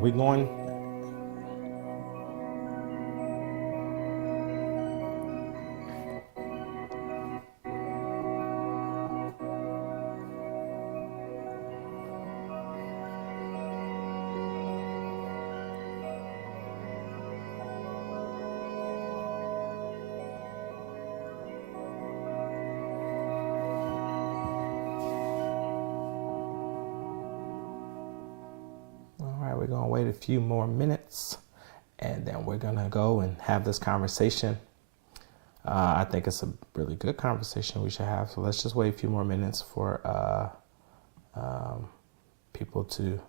we going? We're going to wait a few more minutes and then we're going to go and have this conversation. I think it's a really good conversation we should have. So let's just wait a few more minutes for people to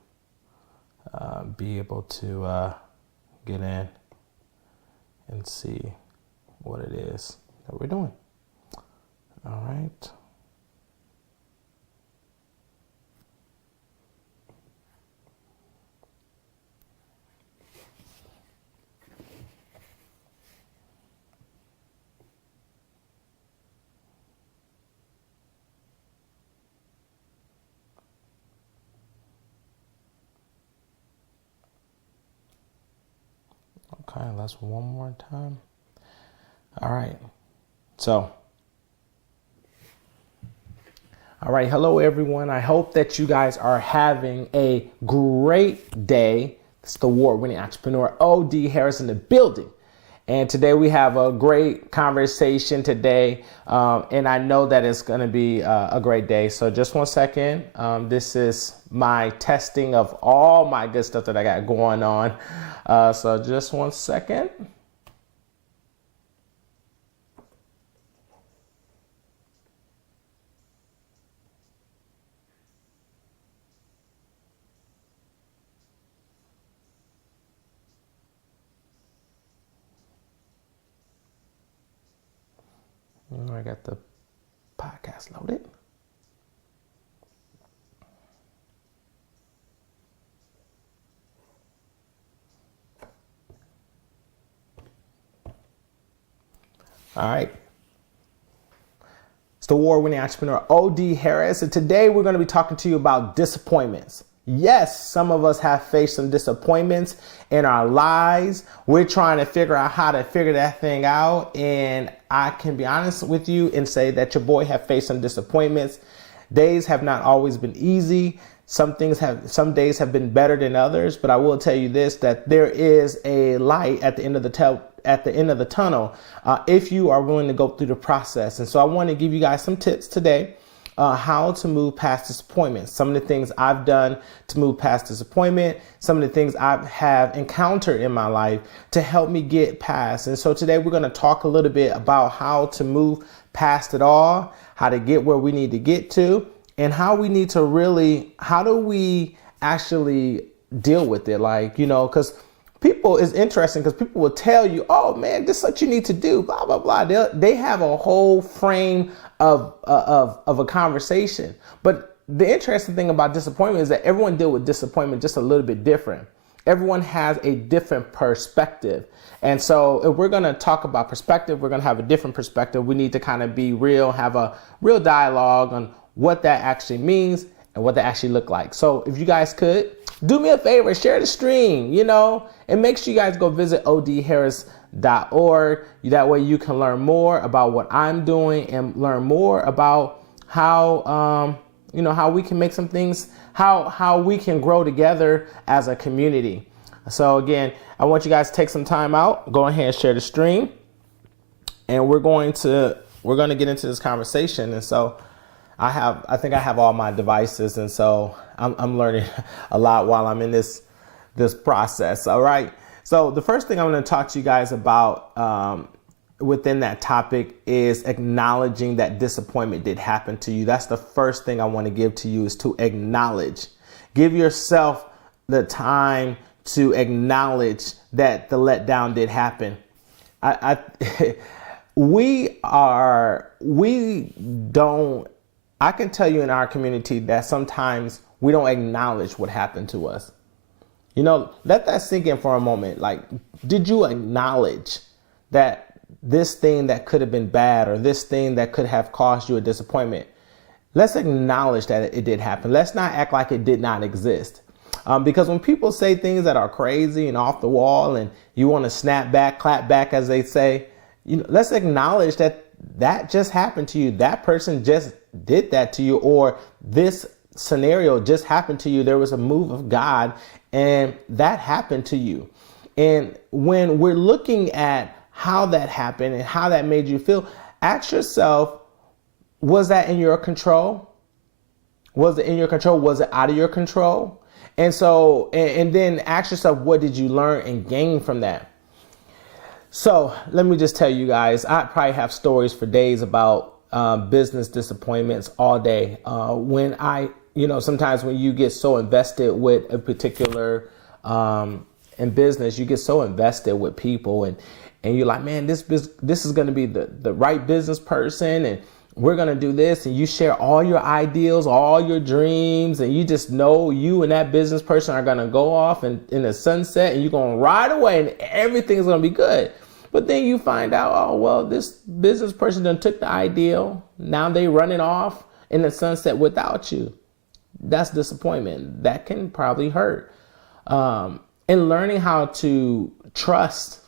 be able to get in and see what it is that we're doing. All right. Okay, let's one more time. All right. So, all right. Hello, everyone. I hope that you guys are having a great day. It's the award-winning entrepreneur, O.D. Harris, in the building. And today we have a great conversation today. And I know that it's going to be a great day. So just 1 second. This is my testing of all my good stuff that I got going on. So just 1 second. I got the podcast loaded. All right. It's the award-winning entrepreneur, O.D. Harris. And today we're going to be talking to you about disappointments. Yes, some of us have faced some disappointments in our lives. We're trying to figure out how to figure that thing out. And I can be honest with you and say that your boy have faced some disappointments. Days have not always been easy. Some days have been better than others. But I will tell you this, that there is a light at the end of the tunnel if you are willing to go through the process. And so I want to give you guys some tips today. How to move past disappointment. Some of the things I've done to move past disappointment, some of the things I have encountered in my life to help me get past. And so today we're going to talk a little bit about how to move past it all, how to get where we need to get to, and how we need to how do we actually deal with it? Like, because people is interesting because people will tell you, oh man, this is what you need to do, blah, blah, blah. They have a whole frame of a conversation. But the interesting thing about disappointment is that everyone deals with disappointment just a little bit different. Everyone has a different perspective. And so if we're going to talk about perspective, we're going to have a different perspective. We need to kind of be real, have a real dialogue on what that actually means and what they actually look like. So if you guys could do me a favor, share the stream, and make sure you guys go visit odharris.org. That way you can learn more about what I'm doing and learn more about how, how we can make some things, how we can grow together as a community. So again, I want you guys to take some time out, go ahead and share the stream, and we're going to get into this conversation. And so I think I have all my devices, and so I'm learning a lot while I'm in this process. All right. So the first thing I'm going to talk to you guys about within that topic is acknowledging that disappointment did happen to you. That's the first thing I want to give to you, is to acknowledge. Give yourself the time to acknowledge that the letdown did happen. I can tell you in our community that sometimes we don't acknowledge what happened to us. Let that sink in for a moment. Like, did you acknowledge that this thing that could have been bad, or this thing that could have caused you a disappointment? Let's acknowledge that it did happen. Let's not act like it did not exist. Because when people say things that are crazy and off the wall and you want to snap back, clap back, as they say, let's acknowledge that that just happened to you. That person just did that to you, or this scenario just happened to you. There was a move of God and that happened to you. And when we're looking at how that happened and how that made you feel, ask yourself, was that in your control? Was it in your control? Was it out of your control? And so, and then ask yourself, what did you learn and gain from that? So let me just tell you guys, I probably have stories for days about business disappointments all day. When sometimes when you get so invested with a particular, in business, you get so invested with people and you're like, man, this is going to be the right business person. And we're going to do this. And you share all your ideals, all your dreams. And you just know you and that business person are going to go off in the sunset and you're going to ride away and everything's going to be good. But then you find out, oh, well, this business person done took the ideal. Now they running off in the sunset without you. That's disappointment. That can probably hurt. And learning how to trust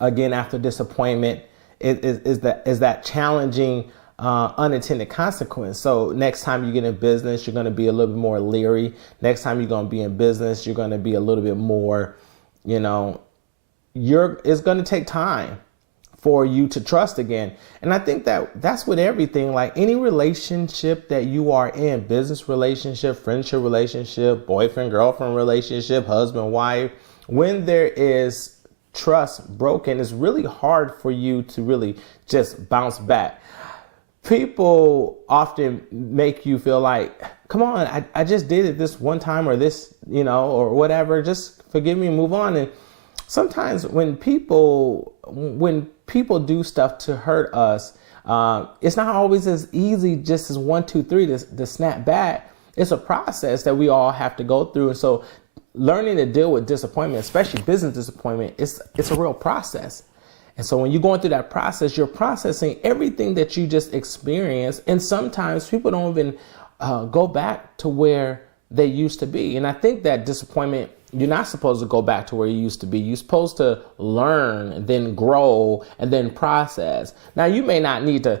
again after disappointment is that challenging unintended consequence. So next time you get in business, you're going to be a little bit more leery. Next time you're going to be in business, you're going to be a little bit more, it's going to take time for you to trust again. And I think that's with everything, like any relationship that you are in, business relationship, friendship relationship, boyfriend, girlfriend relationship, husband, wife, when there is trust broken, it's really hard for you to really just bounce back. People often make you feel like, come on, I just did it this one time or this, or whatever, just forgive me and move on. And sometimes when people do stuff to hurt us, it's not always as easy just as 1, 2, 3 to snap back. It's a process that we all have to go through. And so learning to deal with disappointment, especially business disappointment, it's a real process. And so when you're going through that process, you're processing everything that you just experienced. And sometimes people don't even go back to where they used to be. And I think that disappointment, you're not supposed to go back to where you used to be. You're supposed to learn and then grow and then process. Now, you may not need to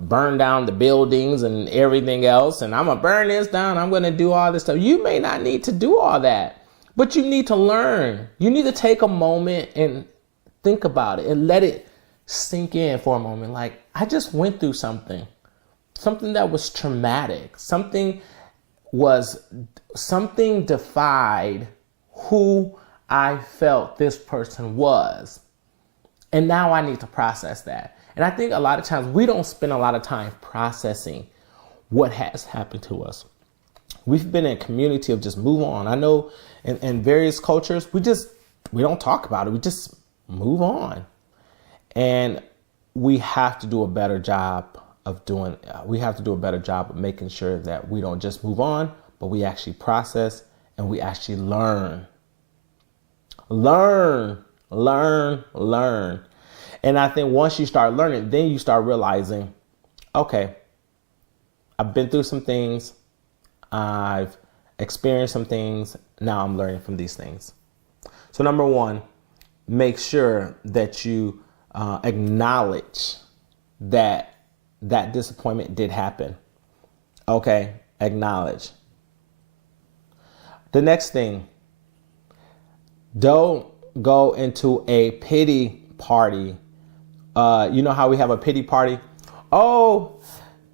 burn down the buildings and everything else. And I'm going to burn this down. I'm going to do all this stuff. You may not need to do all that, but you need to learn. You need to take a moment and think about it and let it sink in for a moment. Like, I just went through something that was traumatic. Something defied who I felt this person was. And now I need to process that. And I think a lot of times we don't spend a lot of time processing what has happened to us. We've been in a community of just move on. I know in various cultures, we don't talk about it. We just move on. And we have to do a better job of making sure that we don't just move on, but we actually process and we actually learn. Learn. And I think once you start learning, then you start realizing, okay, I've been through some things. I've experienced some things. Now I'm learning from these things. So number one, make sure that you acknowledge that disappointment did happen. Okay, acknowledge. The next thing, don't go into a pity party. You know how we have a pity party? Oh,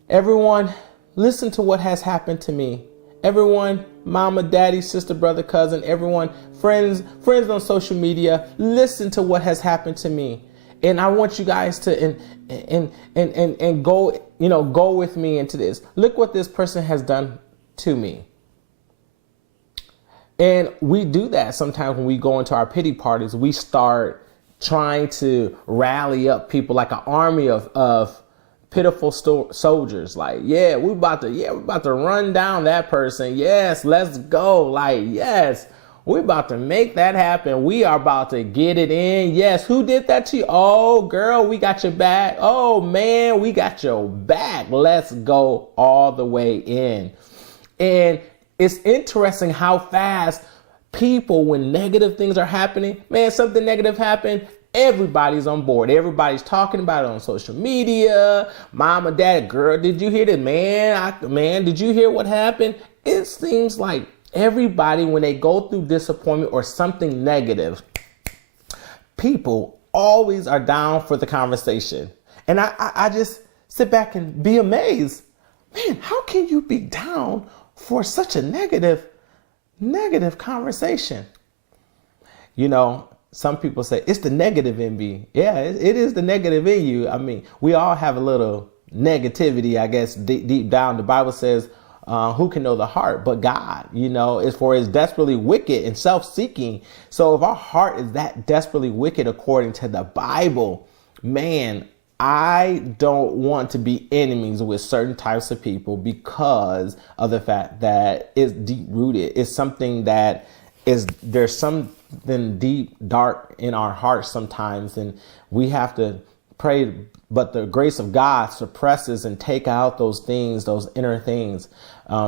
everyone, listen to what has happened to me. Everyone, mama, daddy, sister, brother, cousin, everyone, friends on social media, listen to what has happened to me. And I want you guys to and go with me into this. Look what this person has done to me. And we do that sometimes when we go into our pity parties. We start trying to rally up people like an army of pitiful soldiers. Like, we're about to run down that person. Yes, let's go. Like, yes, we're about to make that happen. We are about to get it in. Yes, who did that to you? Oh, girl, we got your back. Oh, man, we got your back. Let's go all the way in. And It's interesting how fast people, when negative things are happening, man, something negative happened, everybody's on board. Everybody's talking about it on social media. Mom or dad, girl, did you hear that? Man, did you hear what happened? It seems like everybody, when they go through disappointment or something negative, people always are down for the conversation. And I just sit back and be amazed. Man, how can you be down for such a negative conversation? You know, some people say it's the negative in me. Yeah, it is the negative in you. I mean, we all have a little negativity, I guess, deep down. The Bible says, who can know the heart but God? You know, it's for it's desperately wicked and self-seeking. So if our heart is that desperately wicked according to the Bible, man, I don't want to be enemies with certain types of people because of the fact that it's deep rooted. It's something that there's something deep, dark in our hearts sometimes, and we have to pray. But the grace of God suppresses and take out those things, those inner things,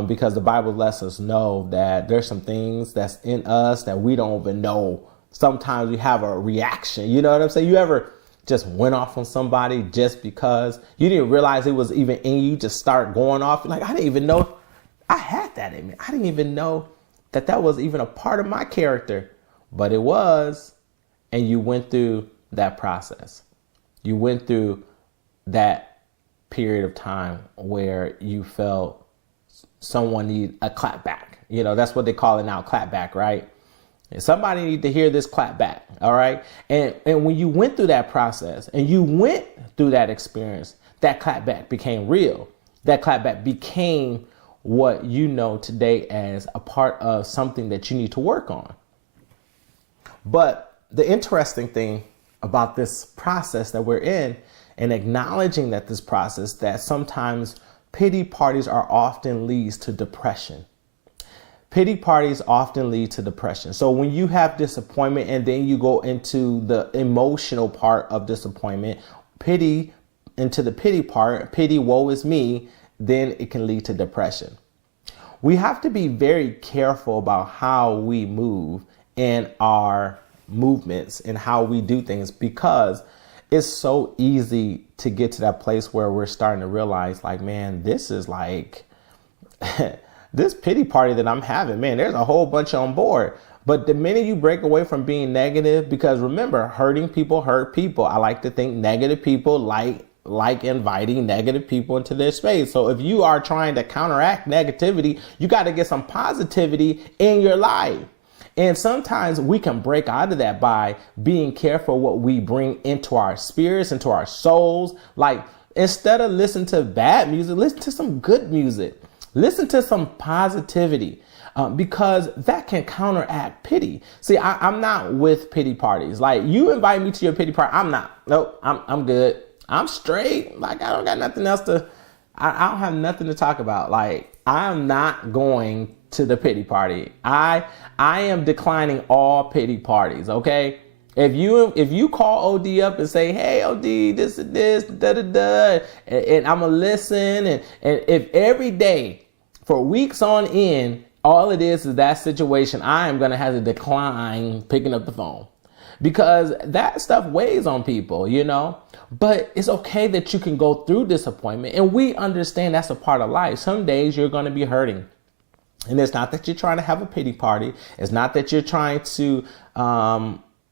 because the Bible lets us know that there's some things that's in us that we don't even know. Sometimes we have a reaction. You know what I'm saying? You ever just went off on somebody just because you didn't realize it was even in you, just start going off? Like, I didn't even know I had that in me. I didn't even know that was even a part of my character, but it was. And you went through that process. You went through that period of time where you felt someone need a clap back. You know, that's what they call it now, clap back, right? And somebody need to hear this clap back. All right. And when you went through that process and you went through that experience, that clap back became real. That clap back became what you know today as a part of something that you need to work on. But the interesting thing about this process that we're in, and acknowledging that this process, that sometimes pity parties are often leads to depression. Pity parties often lead to depression. So when you have disappointment and then you go into the emotional part of disappointment, pity into the pity part, pity, woe is me, then it can lead to depression. We have to be very careful about how we move in our movements and how we do things, because it's so easy to get to that place where we're starting to realize, like, man, this is like this pity party that I'm having, man, there's a whole bunch on board. But the minute you break away from being negative, because remember, hurting people hurt people. I like to think negative people like inviting negative people into their space. So if you are trying to counteract negativity, you got to get some positivity in your life. And sometimes we can break out of that by being careful what we bring into our spirits, into our souls. Like, instead of listening to bad music, listen to some good music. Listen to some positivity, because that can counteract pity. See, I'm not with pity parties. Like, you invite me to your pity party, I'm not. Nope, I'm good. I'm straight. Like, I don't got nothing else I don't have nothing to talk about. Like, I'm not going to the pity party. I am declining all pity parties. Okay. If you call OD up and say, hey, OD, this and this, and I'm gonna listen, and if every day for weeks on end, all it is that situation, I am gonna have to decline picking up the phone, because that stuff weighs on people, you know. But it's okay that you can go through disappointment, and we understand that's a part of life. Some days you're gonna be hurting. And it's not that you're trying to have a pity party. It's not that you're trying to,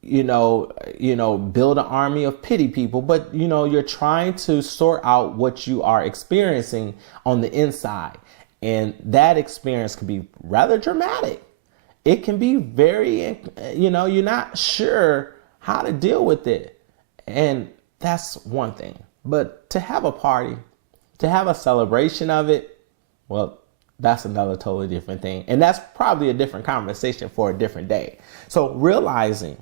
build an army of pity people, but, you're trying to sort out what you are experiencing on the inside. And that experience can be rather dramatic. It can be very, you're not sure how to deal with it. And that's one thing. But to have a party, to have a celebration of it, well, that's another totally different thing. And that's probably a different conversation for a different day. So realizing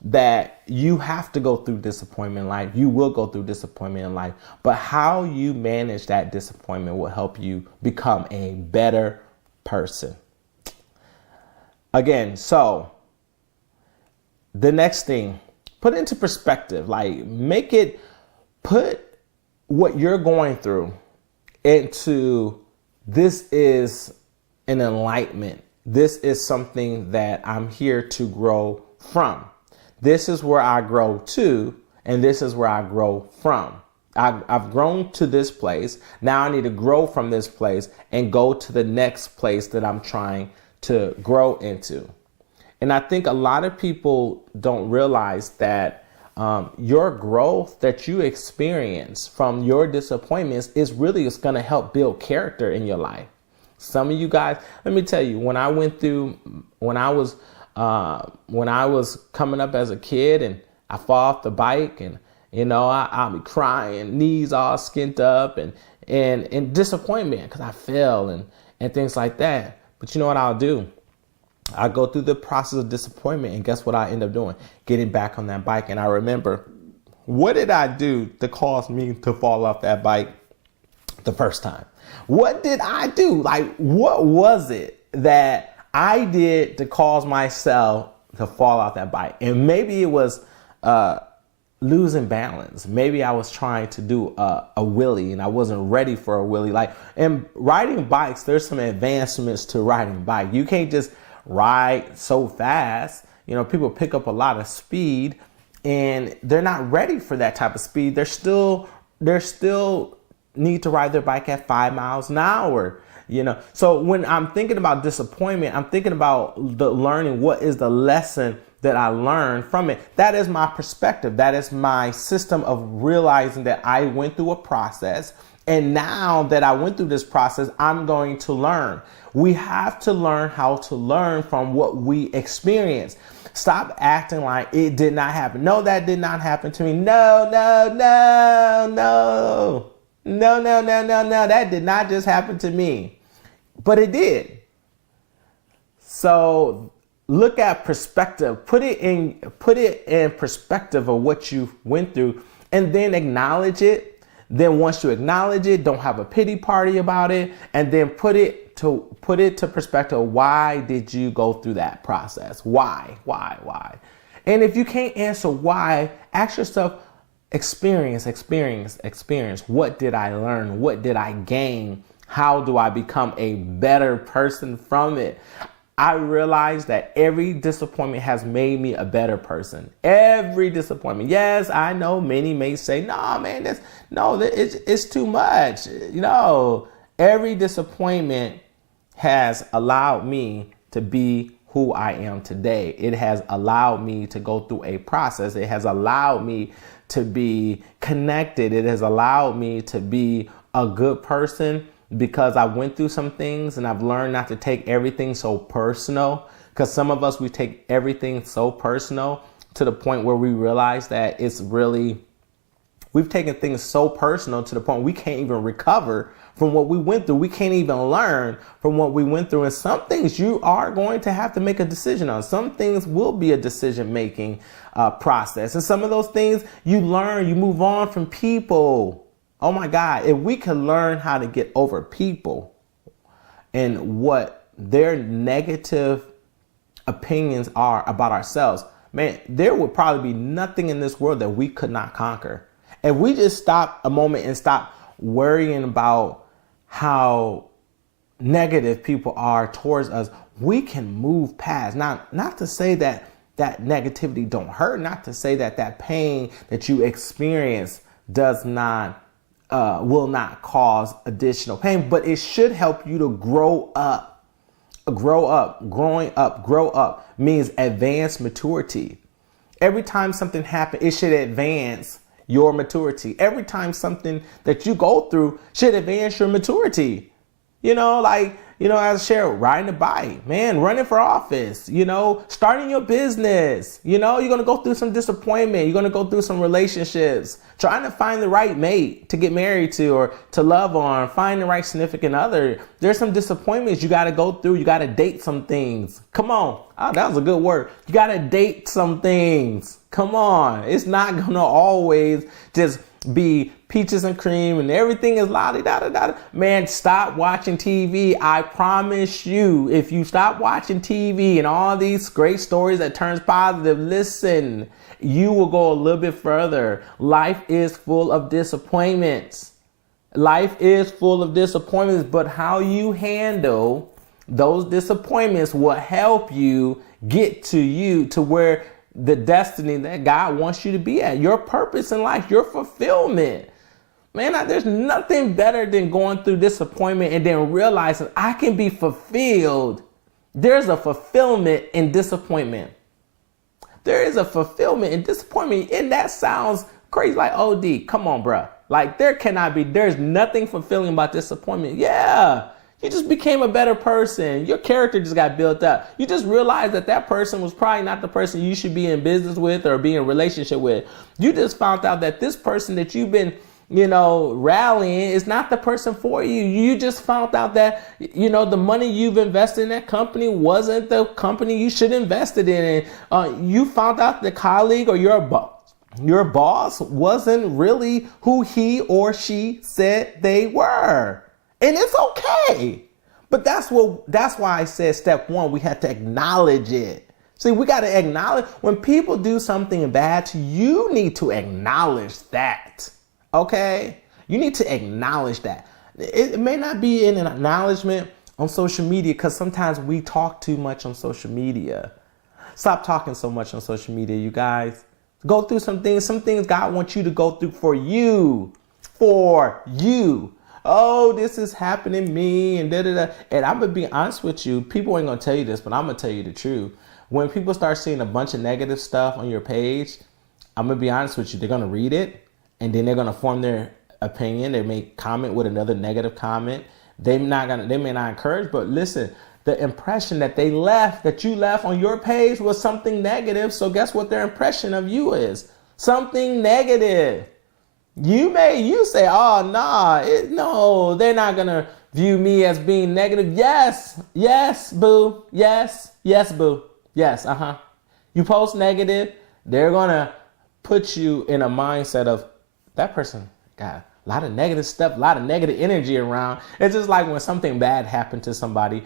that you have to go through disappointment in life, you will go through disappointment in life, but how you manage that disappointment will help you become a better person. Again, so the next thing, put it into perspective, like put what you're going through into, this is and enlightenment. This is something that I'm here to grow from. This is where I grow to, and this is where I grow from. I've grown to this place. Now I need to grow from this place and go to the next place that I'm trying to grow into. And I think a lot of people don't realize that your growth that you experience from your disappointments is really going to help build character in your life. Some of you guys, let me tell you, when I was coming up as a kid and I fall off the bike and I'll be crying, knees all skint up and disappointment because I fell and things like that. But you know what I'll do? I go through the process of disappointment, and guess what I end up doing? Getting back on that bike. And I remember, what did I do to cause me to fall off that bike the first time? What did I do? Like, what was it that I did to cause myself to fall off that bike? And maybe it was losing balance. Maybe I was trying to do a wheelie and I wasn't ready for a wheelie. Like, and riding bikes, there's some advancements to riding bike. You can't just ride so fast. People pick up a lot of speed and they're not ready for that type of speed. They're still need to ride their bike at 5 miles an hour. So when I'm thinking about disappointment, I'm thinking about the learning. What is the lesson that I learned from it? That is my perspective. That is my system of realizing that I went through a process. And now that I went through this process, I'm going to learn. We have to learn how to learn from what we experience. Stop acting like it did not happen. No, that did not happen to me. No. That did not just happen to me. But it did. So look at perspective. Put it in perspective of what you went through, and then acknowledge it. Then once you acknowledge it, don't have a pity party about it, and then put it to perspective. Why did you go through that process? Why? And if you can't answer why, ask yourself, experience. What did I learn? What did I gain? How do I become a better person from it? I realized that every disappointment has made me a better person. Every disappointment. Yes, I know many may say, no, man, it's too much. Every disappointment has allowed me to be who I am today. It has allowed me to go through a process. It has allowed me to be connected. It has allowed me to be a good person, because I went through some things and I've learned not to take everything so personal. Because some of us, we take everything so personal to the point where we realize that we've taken things so personal to the point we can't even recover from what we went through. We can't even learn from what we went through. And some things you are going to have to make a decision on. Some things will be a decision-making process. And some of those things you learn, you move on from people. Oh my God, if we can learn how to get over people and what their negative opinions are about ourselves, man, there would probably be nothing in this world that we could not conquer. If we just stop a moment and stop worrying about how negative people are towards us, we can move past. Not to say that negativity don't hurt, not to say that pain that you experience will not cause additional pain, but it should help you to grow up. Growing up means advanced maturity. Every time something happens, it should advance your maturity. Every time something that you go through should advance your maturity. As I shared, riding a bike, man, running for office, starting your business, you're going to go through some disappointment. You're going to go through some relationships, trying to find the right mate to get married to or to love on, find the right significant other. There's some disappointments you got to go through. You got to date some things. Come on. Oh, that was a good word. You got to date some things. Come on. It's not going to always just be peaches and cream and everything is la-di-da-da-da. Man, stop watching TV. I promise you, if you stop watching TV and all these great stories that turns positive, listen, you will go a little bit further. Life is full of disappointments. But how you handle Those disappointments will help you get to where the destiny that God wants you to be at, your purpose in life, your fulfillment. Man, there's nothing better than going through disappointment and then realizing I can be fulfilled. There's a fulfillment in disappointment. There is a fulfillment in disappointment. And that sounds crazy, like, OD, come on, bro. Like, there's nothing fulfilling about disappointment. Yeah, you just became a better person. Your character just got built up. You just realized that person was probably not the person you should be in business with or be in a relationship with. You just found out that this person that you've been rallying is not the person for you. You just found out that, the money you've invested in that company wasn't the company you should have invested in. And you found out the colleague or your boss wasn't really who he or she said they were. And it's okay. But that's why I said step one, we have to acknowledge it. See, we got to acknowledge when people do something bad to you, you need to acknowledge that. Okay? You need to acknowledge that. It may not be in an acknowledgement on social media because sometimes we talk too much on social media. Stop talking so much on social media, you guys. Go through some things. Some things God wants you to go through for you. For you. Oh, this is happening to me and da-da-da. And I'm going to be honest with you. People ain't going to tell you this, but I'm going to tell you the truth. When people start seeing a bunch of negative stuff on your page, I'm going to be honest with you. They're going to read it. And then they're going to form their opinion. They may comment with another negative comment. They may not encourage, but listen, the impression that you left on your page was something negative. So guess what their impression of you is? Something negative. You say, oh, no, they're not going to view me as being negative. Yes, boo. Yes, boo. Yes, You post negative, they're going to put you in a mindset of, that person got a lot of negative stuff, a lot of negative energy around. It's just like when something bad happened to somebody,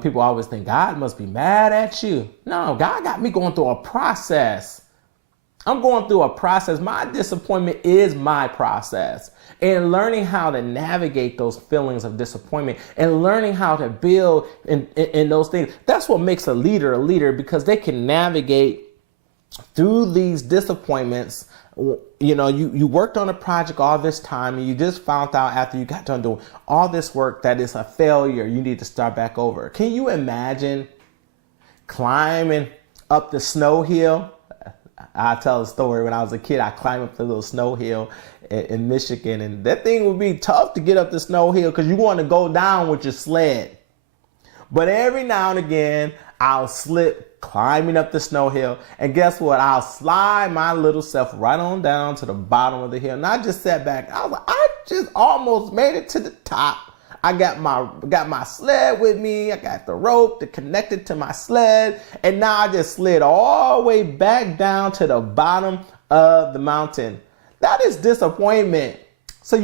people always think God must be mad at you. No, God got me going through a process. I'm going through a process. My disappointment is my process. And learning how to navigate those feelings of disappointment and learning how to build in those things. That's what makes a leader because they can navigate through these disappointments. You worked on a project all this time and you just found out after you got done doing all this work that it's a failure. You need to start back over. Can you imagine climbing up the snow hill? I'll tell a story. When I was a kid, I climbed up the little snow hill in Michigan, and that thing would be tough to get up the snow hill because you want to go down with your sled. But every now and again, I'll slip climbing up the snow hill. And guess what? I'll slide my little self right on down to the bottom of the hill. And I just sat back. I was like, I just almost made it to the top. I got my sled with me. I got the rope to connect it to my sled. And now I just slid all the way back down to the bottom of the mountain. That is disappointment. So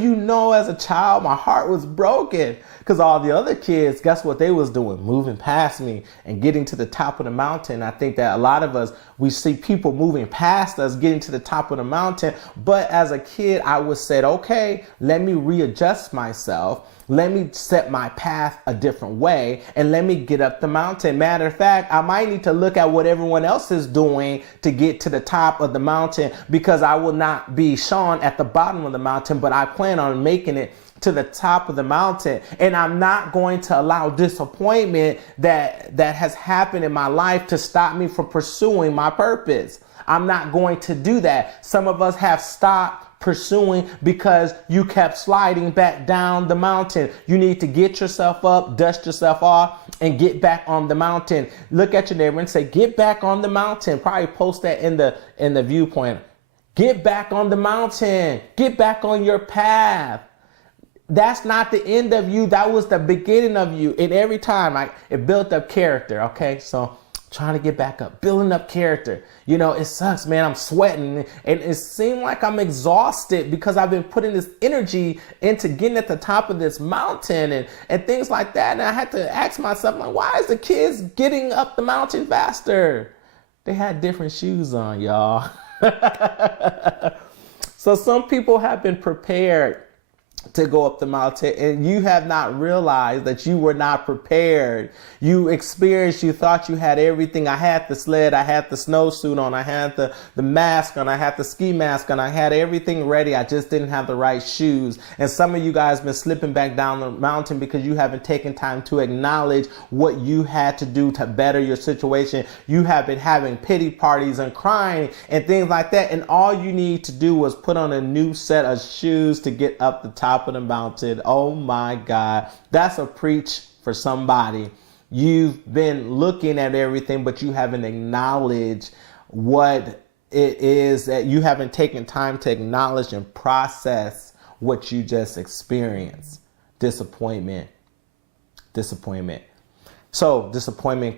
as a child, my heart was broken because all the other kids, guess what they was doing? Moving past me and getting to the top of the mountain. I think that a lot of us, we see people moving past us, getting to the top of the mountain. But as a kid, I was said, okay, let me readjust myself. Let me set my path a different way and let me get up the mountain. Matter of fact, I might need to look at what everyone else is doing to get to the top of the mountain because I will not be Sean at the bottom of the mountain, but I plan on making it to the top of the mountain. And I'm not going to allow disappointment that has happened in my life to stop me from pursuing my purpose. I'm not going to do that. Some of us have stopped pursuing because you kept sliding back down the mountain. You need to get yourself up, dust yourself off, and get back on the mountain. Look at your neighbor and say, get back on the mountain. Probably post that in the viewpoint. Get back on the mountain. Get back on your path. That's not the end of you. That was the beginning of you. And every time it built up character. Okay, so trying to get back up, building up character. It sucks, man. I'm sweating and it seemed like I'm exhausted because I've been putting this energy into getting at the top of this mountain and things like that. And I had to ask myself, like, why is the kids getting up the mountain faster? They had different shoes on, y'all. So some people have been prepared to go up the mountain, and you have not realized that you were not prepared. You experienced, you thought you had everything. I had the sled, I had the snowsuit on, I had the mask on, I had the ski mask on, I had everything ready. I just didn't have the right shoes. And some of you guys been slipping back down the mountain because you haven't taken time to acknowledge what you had to do to better your situation. You have been having pity parties and crying and things like that. And all you need to do was put on a new set of shoes to get up the top of the mountain. Oh my God. That's a preach for somebody. You've been looking at everything, but you haven't acknowledged what it is, that you haven't taken time to acknowledge and process what you just experienced. Disappointment. So disappointment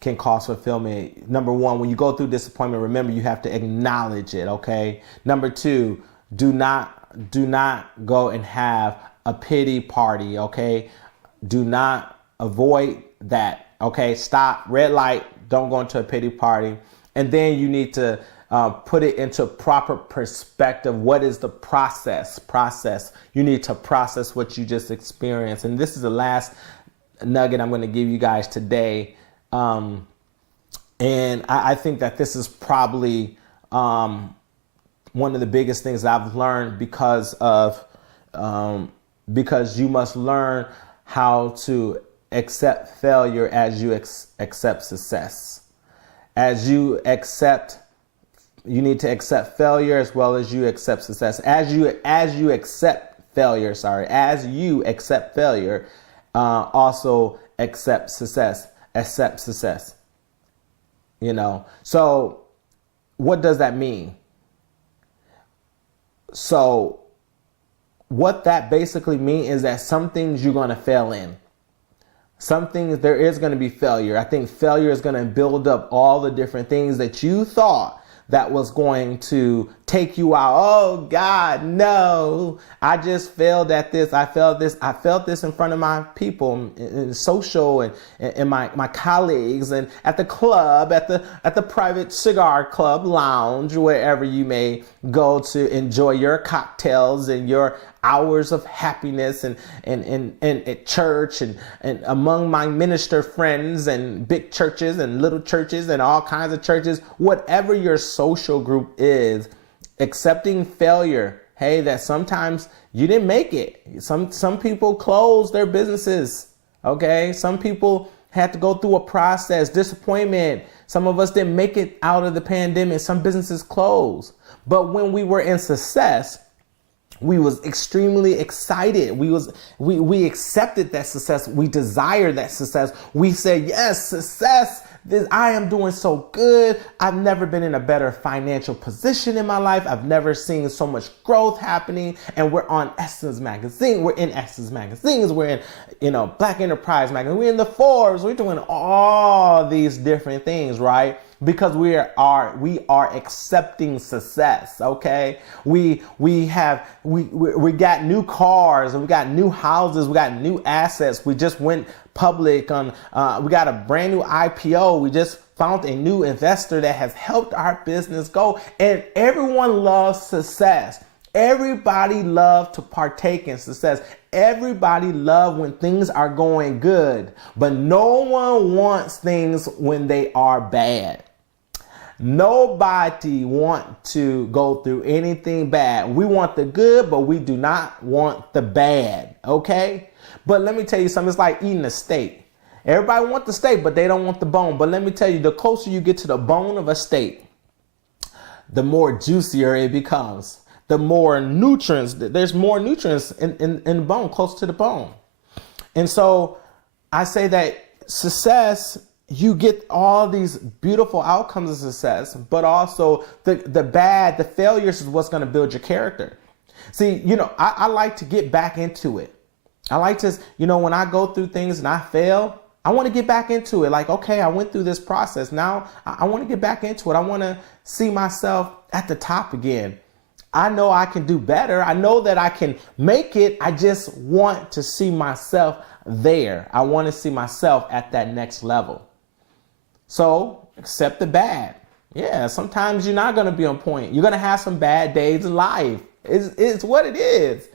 can cause fulfillment. Number one, when you go through disappointment, remember you have to acknowledge it. Okay. Number two, do not go and have a pity party. Okay. Do not avoid that. Okay. Stop. Red light. Don't go into a pity party. And then you need to put it into proper perspective. What is the process? You need to process what you just experienced. And this is the last nugget I'm going to give you guys today. And I think that this is probably one of the biggest things that I've learned because you must learn how to accept failure as you accept success. You need to accept failure as well as you accept success. As you accept failure, also accept success. So what does that mean? So what that basically means is that some things you're going to fail in. Some things there is going to be failure. I think failure is going to build up all the different things that you thought that was going to take you out. Oh God, no, I just failed at this. I felt this in front of my people in social and my colleagues and at the club, at the private cigar club lounge, wherever you may go to enjoy your cocktails and your hours of happiness and at church and among my minister friends and big churches and little churches and all kinds of churches, whatever your social group is, accepting failure. Hey, that sometimes you didn't make it. Some people closed their businesses. Okay. Some people had to go through a process, disappointment. Some of us didn't make it out of the pandemic. Some businesses closed. But when we were in success, we was extremely excited. We accepted that success. We desired that success. We said, yes, success. I am doing so good. I've never been in a better financial position in my life. I've never seen so much growth happening. And we're on Essence Magazine. We're in Essence Magazines. We're in, Black Enterprise Magazine. We're in the Forbes. We're doing all these different things, right? Because we are accepting success. Okay, we got new cars and we got new houses, we got new assets. We just went public on. We got a brand new IPO. We just found a new investor that has helped our business go. And everyone loves success. Everybody loves to partake in success. Everybody loves when things are going good, but no one wants things when they are bad. Nobody want to go through anything bad. We want the good, but we do not want the bad. Okay? But let me tell you something. It's like eating a steak. Everybody wants the steak, but they don't want the bone. But let me tell you, the closer you get to the bone of a steak, the more juicier it becomes. The more nutrients, there's more nutrients in the bone, close to the bone. And so I say that success, you get all these beautiful outcomes of success, but also the failures is what's going to build your character. See, I like to get back into it. I like to, when I go through things and I fail, I want to get back into it. Like, okay, I went through this process. Now I want to get back into it. I want to see myself at the top again. I know I can do better. I know that I can make it. I just want to see myself there. I want to see myself at that next level. So accept the bad. Yeah, sometimes you're not going to be on point. You're going to have some bad days in life. It's what it is.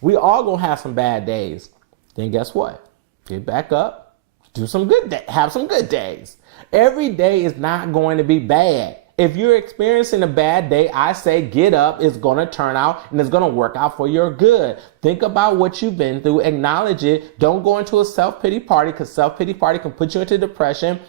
We all gonna have some bad days. Then guess what? Get back up, do some good have some good days. Every day is not going to be bad. If you're experiencing a bad day, I say get up. It's going to turn out and it's going to work out for your good. Think about what you've been through. Acknowledge it. Don't go into a self-pity party, because self-pity party can put you into depression.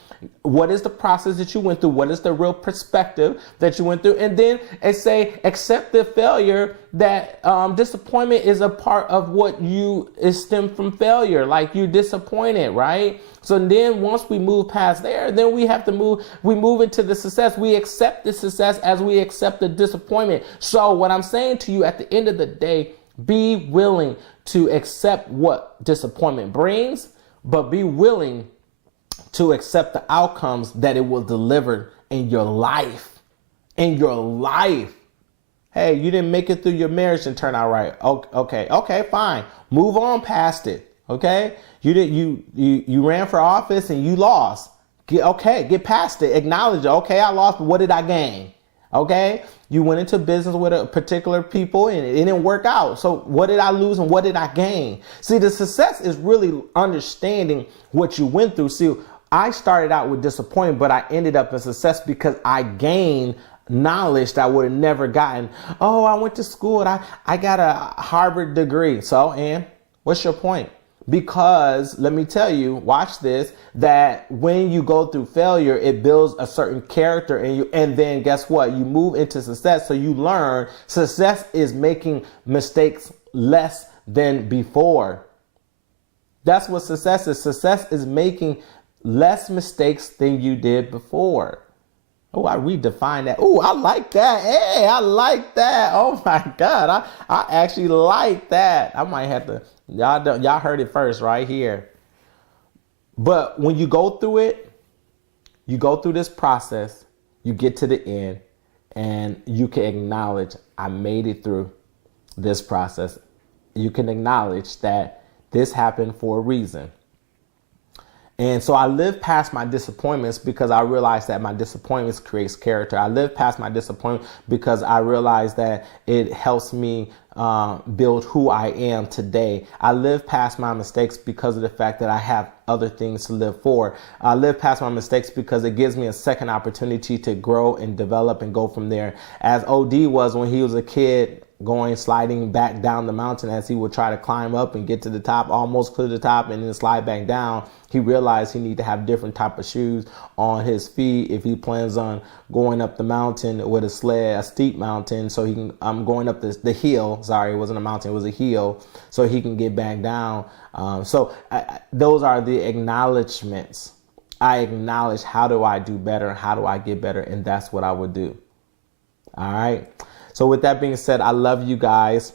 What is the process that you went through? What is the real perspective that you went through? And then say, accept the failure, that disappointment is a part of what you is stemmed from failure. Like, you're disappointed, right? So then once we move past there, then we move into the success. We accept the success as we accept the disappointment. So what I'm saying to you at the end of the day, be willing to accept what disappointment brings, but be willing to accept the outcomes that it will deliver in your life. In your life. Hey, you didn't make it through your marriage and turn out right. Okay, fine. Move on past it. Okay? You ran for office and you lost. Get past it. Acknowledge it. Okay, I lost, but what did I gain? Okay? You went into business with a particular people and it didn't work out. So what did I lose and what did I gain? See, the success is really understanding what you went through. See, I started out with disappointment, but I ended up in success because I gained knowledge that I would have never gotten. Oh, I went to school and I got a Harvard degree. So, and what's your point? Because let me tell you, watch this, that when you go through failure, it builds a certain character in you. And then guess what? You move into success. So you learn success is making mistakes less than before. That's what success is. Success is making less mistakes than you did before. Oh, I redefined that. Oh, I like that. Hey, I like that. Oh my God. I actually like that. I might have to, y'all heard it first right here. But when you go through it, you go through this process, you get to the end, and you can acknowledge, I made it through this process. You can acknowledge that this happened for a reason. And so I lived past my disappointments because I realized that my disappointments creates character. I lived past my disappointment because I realized that it helps me build who I am today. I live past my mistakes because of the fact that I have other things to live for. I live past my mistakes because it gives me a second opportunity to grow and develop and go from there. As OD was when he was a kid, sliding back down the mountain as he would try to climb up and get to the top, almost to the top, and then slide back down. He realized he needed to have different type of shoes on his feet if he plans on going up the mountain with a sled, a steep mountain, so he can, going up the hill. Sorry, it wasn't a mountain, it was a hill, so he can get back down. Those are the acknowledgments. I acknowledge, how do I do better? How do I get better? And that's what I would do. All right. So with that being said, I love you guys.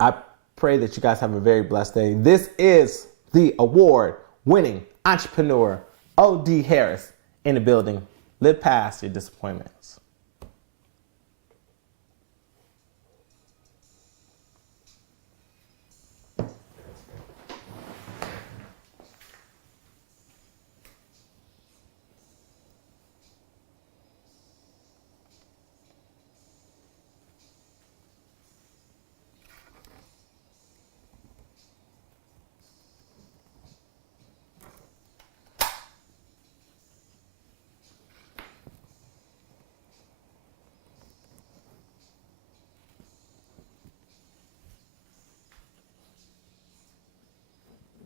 I pray that you guys have a very blessed day. This is the award-winning entrepreneur, O.D. Harris, in the building. Live past your disappointments.